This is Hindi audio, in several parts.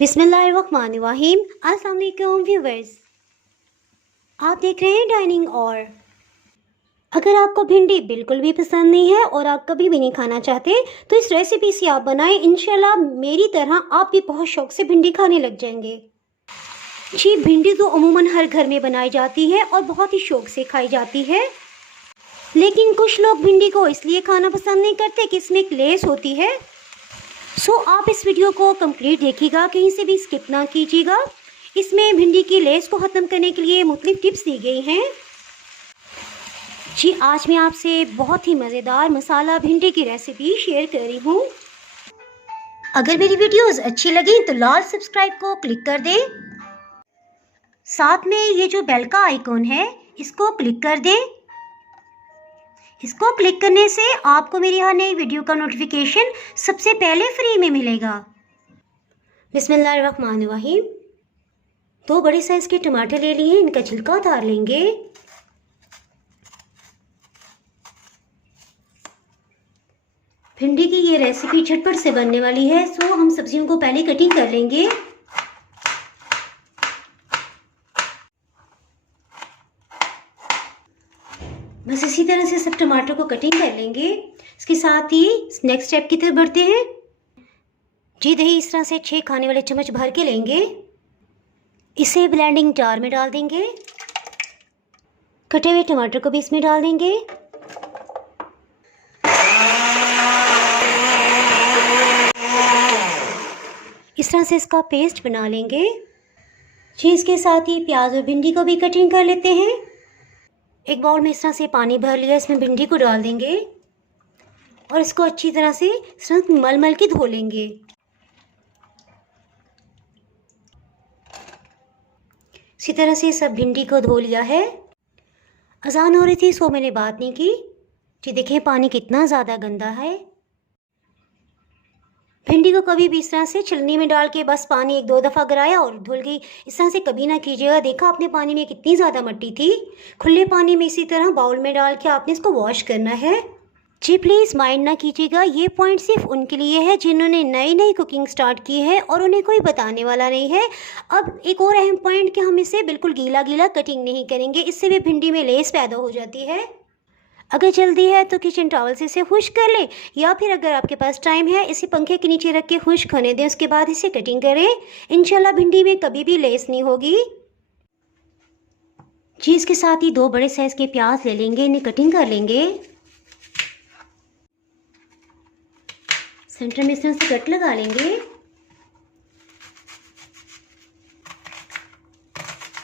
बिस्मिल्लाहिर्रहमानिर्रहीम। अस्सलाम वालेकुम व्यूवर्स, आप देख रहे हैं डाइनिंग। और अगर आपको भिंडी बिल्कुल भी पसंद नहीं है और आप कभी भी नहीं खाना चाहते तो इस रेसिपी से आप बनाएं। इंशाल्लाह मेरी तरह आप भी बहुत शौक से भिंडी खाने लग जाएंगे। जी, भिंडी तो अमूमन हर घर में बनाई जाती है और बहुत ही शौक से खाई जाती है, लेकिन कुछ लोग भिंडी को इसलिए खाना पसंद नहीं करते कि इसमें एक लेस होती है। सो आप इस वीडियो को कंप्लीट देखिएगा, कहीं से भी स्किप ना कीजिएगा। इसमें भिंडी की लेस को ख़त्म करने के लिए मुख्तलिफ टिप्स दी गई हैं। जी, आज मैं आपसे बहुत ही मज़ेदार मसाला भिंडी की रेसिपी शेयर कर रही हूँ। अगर मेरी वीडियोस अच्छी लगी तो लाल सब्सक्राइब को क्लिक कर दें। साथ में ये जो बेल का आइकॉन है इसको क्लिक कर दें। इसको क्लिक करने से आपको मेरी हर नई वीडियो का नोटिफिकेशन सबसे पहले फ्री में मिलेगा। बिस्मिल्लाहिर्रहमानिर्रहीम। 2 बड़े साइज़ के टमाटर ले लिए, इनका छिलका उतार लेंगे। भिंडी की ये रेसिपी झटपट से बनने वाली है, सो हम सब्जियों को पहले कटिंग कर लेंगे। बस इसी तरह से सब टमाटर को कटिंग कर लेंगे। इसके साथ ही नेक्स्ट स्टेप की तरफ बढ़ते हैं। जी, दही इस तरह से 6 खाने वाले चम्मच भर के लेंगे। इसे ब्लेंडिंग जार में डाल देंगे। कटे हुए टमाटर को भी इसमें डाल देंगे। इस तरह से इसका पेस्ट बना लेंगे। जी, इसके साथ ही प्याज और भिंडी को भी कटिंग कर लेते हैं। एक बाउल में इस तरह से पानी भर लिया, इसमें भिंडी को डाल देंगे और इसको अच्छी तरह से इस तरह मल मल के धो लेंगे। इसी तरह से सब भिंडी को धो लिया है। अजान हो रही थी सो मैंने बात नहीं की। जी देखें, पानी कितना ज़्यादा गंदा है। भिंडी को कभी भी इस तरह से छलनी में डाल के बस पानी 1-2 दफ़ा गिराया और धुल गई, इस तरह से कभी ना कीजिएगा। देखा आपने पानी में कितनी ज़्यादा मिट्टी थी। खुले पानी में इसी तरह बाउल में डाल के आपने इसको वॉश करना है। जी प्लीज़ माइंड ना कीजिएगा, ये पॉइंट सिर्फ उनके लिए है जिन्होंने नई नई कुकिंग स्टार्ट की है और उन्हें कोई बताने वाला नहीं है। अब एक और अहम पॉइंट कि हम इसे बिल्कुल गीला गीला कटिंग नहीं करेंगे, इससे भी भिंडी में लेस पैदा हो जाती है। अगर जल्दी है तो किचन टॉवल से इसे खुश्क कर लें, या फिर अगर आपके पास टाइम है इसे पंखे के नीचे रख के खुश्क होने दें, उसके बाद इसे कटिंग करें। इंशाल्लाह भिंडी में कभी भी लेस नहीं होगी। जी, इसके साथ ही 2 बड़े साइज़ के प्याज ले लेंगे, इन्हें कटिंग कर लेंगे। सेंटर में इस तरह से कट लगा लेंगे।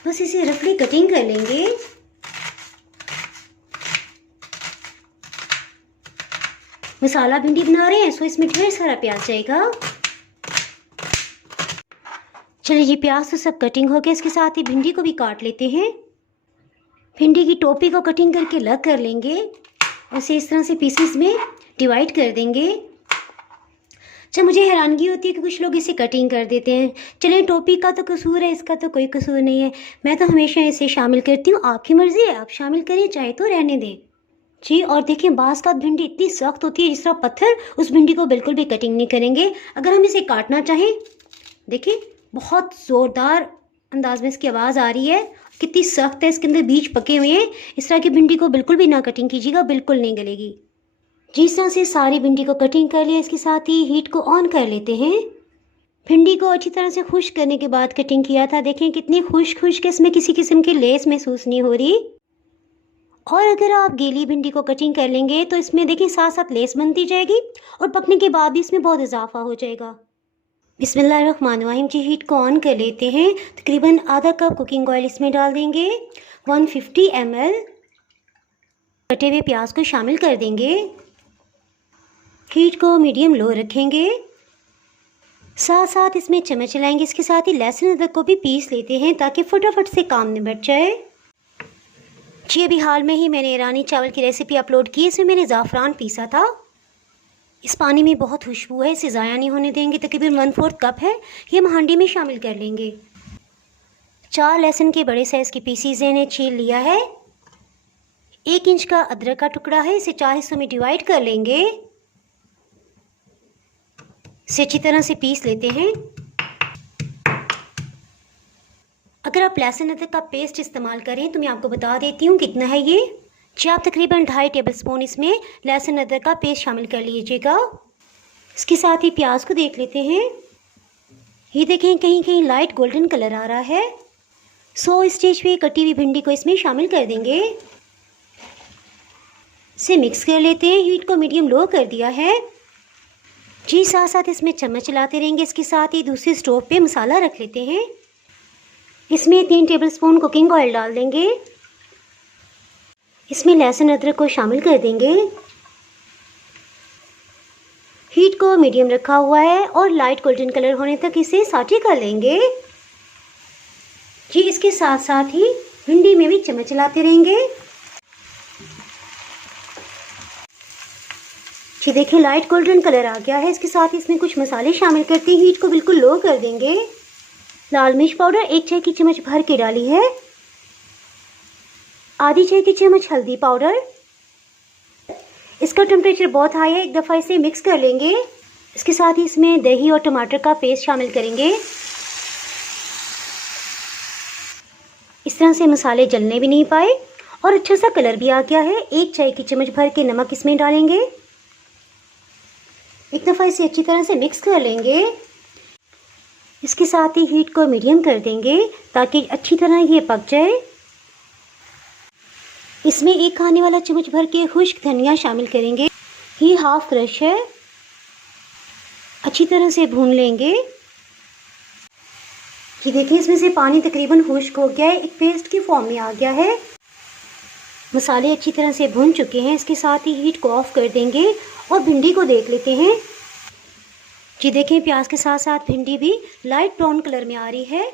बस इसे रफली कटिंग कर लेंगे। मसाला भिंडी बना रहे हैं सो इसमें ढेर सारा प्याज जाएगा। चलिए जी, प्याज तो सब कटिंग हो गया, इसके साथ ही भिंडी को भी काट लेते हैं। भिंडी की टोपी को कटिंग करके अलग कर लेंगे और इसे इस तरह से पीसेस में डिवाइड कर देंगे। अच्छा, मुझे हैरानगी होती है कि कुछ लोग इसे कटिंग कर देते हैं। चलिए, टोपी का तो कसूर है, इसका तो कोई कसूर नहीं है। मैं तो हमेशा इसे शामिल करती हूँ, आपकी मर्ज़ी है, आप शामिल करिए, चाहे तो रहने दें। जी, और देखिए बाज़ का भिंडी इतनी सख्त होती है जिस तरह पत्थर, उस भिंडी को बिल्कुल भी कटिंग नहीं करेंगे। अगर हम इसे काटना चाहें, देखिए बहुत ज़ोरदार अंदाज में इसकी आवाज़ आ रही है, कितनी सख्त है, इसके अंदर बीज पके हुए हैं। इस तरह की भिंडी को बिल्कुल भी ना कटिंग कीजिएगा, बिल्कुल नहीं गलेगी। जी, इस तरह से सारी भिंडी को कटिंग कर लिया। इसके साथ ही हीट को ऑन कर लेते हैं। भिंडी को अच्छी तरह से खुश्क करने के बाद कटिंग किया था। देखें कितनी खुश्क है, इसमें किसी किस्म की लेस महसूस नहीं हो रही। और अगर आप गीली भिंडी को कटिंग कर लेंगे तो इसमें देखिए साथ साथ लेस बनती जाएगी और पकने के बाद भी इसमें बहुत इजाफा हो जाएगा। बिस्मिल्लाहिर्रहमानिर्रहीम। जी, हीट को ऑन कर लेते हैं। तकरीबन आधा कप कुकिंग ऑयल इसमें डाल देंगे। 150 ml कटे हुए प्याज को शामिल कर देंगे। हीट को मीडियम लो रखेंगे। साथ साथ इसमें चम्मच चलाएंगे। इसके साथ ही लहसुन अदरक को भी पीस लेते हैं ताकि फटाफट से काम निपट जाए। जी, अभी हाल में ही मैंने ईरानी चावल की रेसिपी अपलोड की, इसमें मैंने ज़ाफ़रान पीसा था। इस पानी में बहुत खुशबू है, इसे ज़ाया नहीं होने देंगे। तकरीबन 1/4 कप है, ये हम हांडी में शामिल कर लेंगे। 4 लहसुन के बड़े साइज़ के पीसीज इन्हें छील लिया है। 1 इंच का अदरक का टुकड़ा है, इसे 4 हिस्सों में डिवाइड कर लेंगे। इसे अच्छी तरह से पीस लेते हैं। अगर आप लहसुन अदरक का पेस्ट इस्तेमाल करें तो मैं आपको बता देती हूँ कितना है ये। जी आप तकरीबन 2.5 टेबल स्पून इसमें लहसुन अदरक का पेस्ट शामिल कर लीजिएगा। इसके साथ ही प्याज को देख लेते हैं। ये देखें कहीं कहीं लाइट गोल्डन कलर आ रहा है। इस स्टेज पे कटी हुई भिंडी को इसमें शामिल कर देंगे। इसे मिक्स कर लेते हैं। हीट को मीडियम लो कर दिया है। जी साथ साथ इसमें चम्मच चलाते रहेंगे। इसके साथ ही दूसरी स्टोव पे मसाला रख लेते हैं। इसमें 3 टेबल स्पून कुकिंग ऑयल डाल देंगे। इसमें लहसुन अदरक को शामिल कर देंगे। हीट को मीडियम रखा हुआ है और लाइट गोल्डन कलर होने तक इसे सॉटे कर लेंगे। जी इसके साथ साथ ही भिंडी में भी चम्मच चलाते रहेंगे। जी देखिए लाइट गोल्डन कलर आ गया है। इसके साथ इसमें कुछ मसाले शामिल करते हैं। हीट को बिल्कुल लो कर देंगे। लाल मिर्च पाउडर 1 चाय की चम्मच भर के डाली है। आधी चाय की चम्मच हल्दी पाउडर। इसका टेम्परेचर बहुत हाई है। एक दफ़ा इसे मिक्स कर लेंगे। इसके साथ ही इसमें दही और टमाटर का पेस्ट शामिल करेंगे। इस तरह से मसाले जलने भी नहीं पाए और अच्छा सा कलर भी आ गया है। 1 चाय की चम्मच भर के नमक इसमें डालेंगे। एक दफ़ा इसे अच्छी तरह से मिक्स कर लेंगे। इसके साथ ही हीट को मीडियम कर देंगे ताकि अच्छी तरह ये पक जाए। इसमें 1 खाने वाला चम्मच भर के खुश्क धनिया शामिल करेंगे। ये हाफ क्रश है। अच्छी तरह से भून लेंगे। ये देखिए इसमें से पानी तकरीबन खुश्क हो गया है। एक पेस्ट की फॉर्म में आ गया है। मसाले अच्छी तरह से भून चुके हैं। इसके साथ ही हीट को ऑफ कर देंगे और भिंडी को देख लेते हैं। जी देखें प्याज के साथ साथ भिंडी भी लाइट ब्राउन कलर में आ रही है।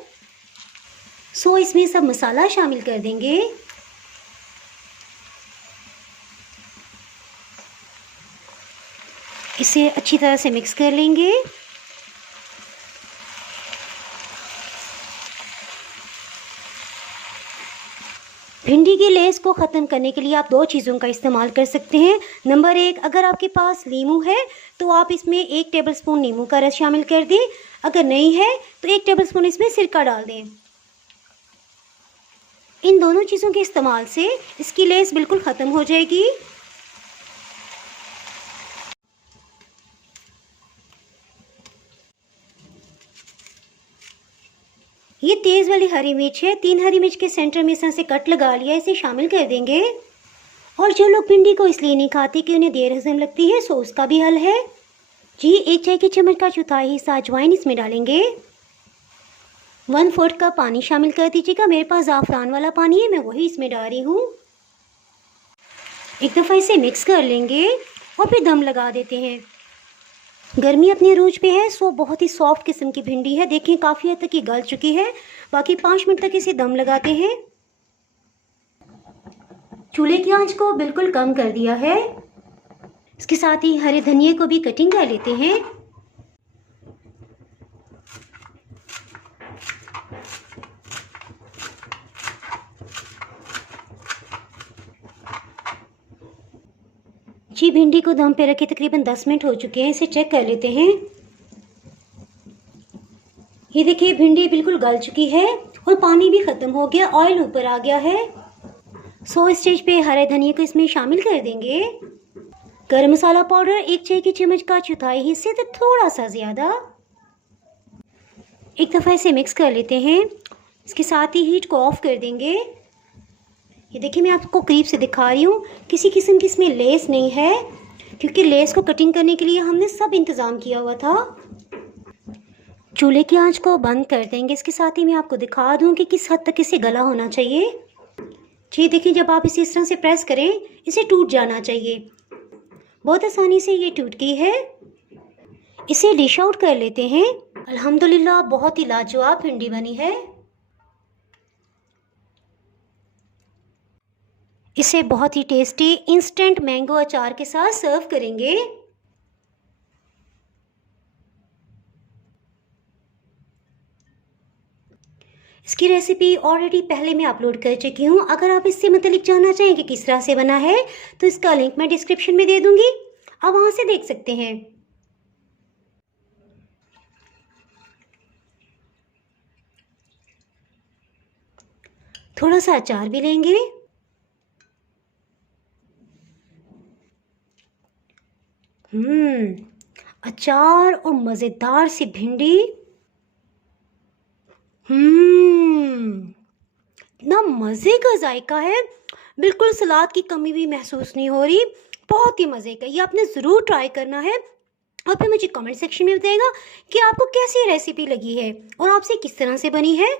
इसमें सब मसाला शामिल कर देंगे। इसे अच्छी तरह से मिक्स कर लेंगे। भिंडी की लेस को ख़त्म करने के लिए आप 2 चीज़ों का इस्तेमाल कर सकते हैं। नंबर 1, अगर आपके पास नींबू है तो आप इसमें 1 टेबल स्पून नींबू का रस शामिल कर दें। अगर नहीं है तो 1 टेबल स्पून इसमें सिरका डाल दें। इन दोनों चीज़ों के इस्तेमाल से इसकी लेस बिल्कुल ख़त्म हो जाएगी। ये तेज़ वाली हरी मिर्च है। 3 हरी मिर्च के सेंटर में इस से कट लगा लिया। इसे शामिल कर देंगे। और जो लोग भिंडी को इसलिए नहीं खाते कि उन्हें देर हजम लगती है, उसका भी हल है। जी 1 चाय की चम्मच का चौथाई हिस्सा अजवाइन इसमें डालेंगे। 1/4 कप पानी शामिल कर दीजिएगा। मेरे पास ज़ाफ़रान वाला पानी है, मैं वही इसमें डाल रही हूँ। एक दफ़ा इसे मिक्स कर लेंगे और फिर दम लगा देते हैं। गर्मी अपने अरूज पे है, बहुत ही सॉफ्ट किस्म की भिंडी है। देखें काफ़ी हद तक ये गल चुकी है। बाकी 5 मिनट तक इसे दम लगाते हैं। चूल्हे की आंच को बिल्कुल कम कर दिया है। इसके साथ ही हरे धनिए को भी कटिंग कर लेते हैं। जी भिंडी को दम पे रखे तकरीबन 10 मिनट हो चुके हैं। इसे चेक कर लेते हैं। ये देखिए भिंडी बिल्कुल गल चुकी है और पानी भी ख़त्म हो गया, ऑयल ऊपर आ गया है। इस स्टेज पे हरे धनिए को इसमें शामिल कर देंगे। गरम मसाला पाउडर 1 चाय की चम्मच का चौथाई हिस्से से थोड़ा सा ज़्यादा। एक दफ़ा इसे मिक्स कर लेते हैं। इसके साथ ही हीट को ऑफ कर देंगे। ये देखिए मैं आपको करीब से दिखा रही हूँ। किसी किस्म की इसमें लेस नहीं है क्योंकि लेस को कटिंग करने के लिए हमने सब इंतज़ाम किया हुआ था। चूल्हे की आंच को बंद कर देंगे। इसके साथ ही मैं आपको दिखा दूँ कि किस हद तक इसे गला होना चाहिए। जी देखिए जब आप इसे इस तरह से प्रेस करें इसे टूट जाना चाहिए। बहुत आसानी से ये टूट गई है। इसे डिश आउट कर लेते हैं। अल्हम्दुलिल्लाह बहुत ही लाजवाब भिंडी बनी है। इसे बहुत ही टेस्टी इंस्टेंट मैंगो अचार के साथ सर्व करेंगे। इसकी रेसिपी ऑलरेडी पहले मैं अपलोड कर चुकी हूँ। अगर आप इससे मतलब जानना चाहें कि किस तरह से बना है तो इसका लिंक मैं डिस्क्रिप्शन में दे दूँगी, आप वहाँ से देख सकते हैं। थोड़ा सा अचार भी लेंगे। अचार और मज़ेदार सी भिंडी। इतना मज़े का जायका है, बिल्कुल सलाद की कमी भी महसूस नहीं हो रही। बहुत ही मज़े का, ये आपने ज़रूर ट्राई करना है और फिर मुझे कमेंट सेक्शन में बताइएगा कि आपको कैसी रेसिपी लगी है और आपसे किस तरह से बनी है।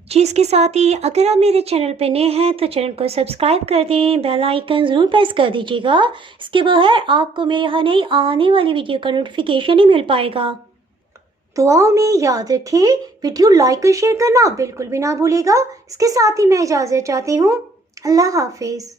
जी, इसके साथ ही अगर आप मेरे चैनल पे नए हैं तो चैनल को सब्सक्राइब कर दें, बेल आइकन ज़रूर प्रेस कर दीजिएगा। इसके बगैर आपको मेरे यहाँ नई आने वाली वीडियो का नोटिफिकेशन ही मिल पाएगा। दुआओं में याद रखें, वीडियो लाइक और शेयर करना बिल्कुल भी ना भूलिएगा। इसके साथ ही मैं इजाज़त चाहती हूँ। अल्लाह हाफिज़।